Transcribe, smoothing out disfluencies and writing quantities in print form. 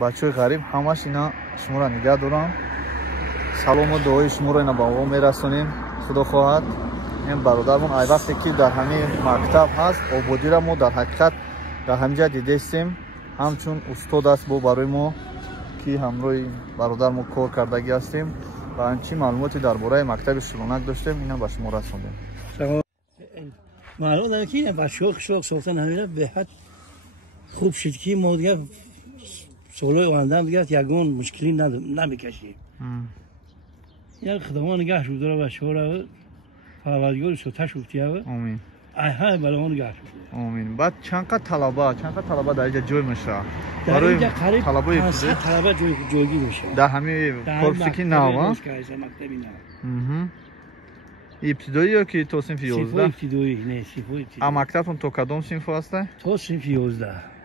بچه غریب همش اینا شما را نگه دارم. سلام و دعای شما را اینا با ما میرسونیم. خدا خواهد این برادرمون ای وقتی که در همین مکتب هست آبادی را ما در حقیقت در همینجا دیدستیم، همچون استاد است با برای ما که همراه برادر ما کار کردگی هستیم و همچی معلوماتی درباره مکتب شلونک داشتیم اینا به شما رسوندیم. معلومه داره که بچه‌ها قشلاق ساختن همینا به حد خوب شد که ما دیگه سالهای آینده دیگه یگان مشکلی نمیکشیم. اینا خداوند نگه رو داره بچه‌ها را پروردگار سوته شوفتی ها. آمین. ای بلوان نگه رو. آمین. بعد چند طلبه در اینجا جای میشه؟ در اینجا قریب طلبه 500 طلبه جایگی میشه. در همین کورسی که نوا مکتبی نوا. ابتدایی یا که تا صنف 11؟ ابتدایی نه، ابتدایی. مکتبتون تا کدام صنف هسته؟ تا صنف 11.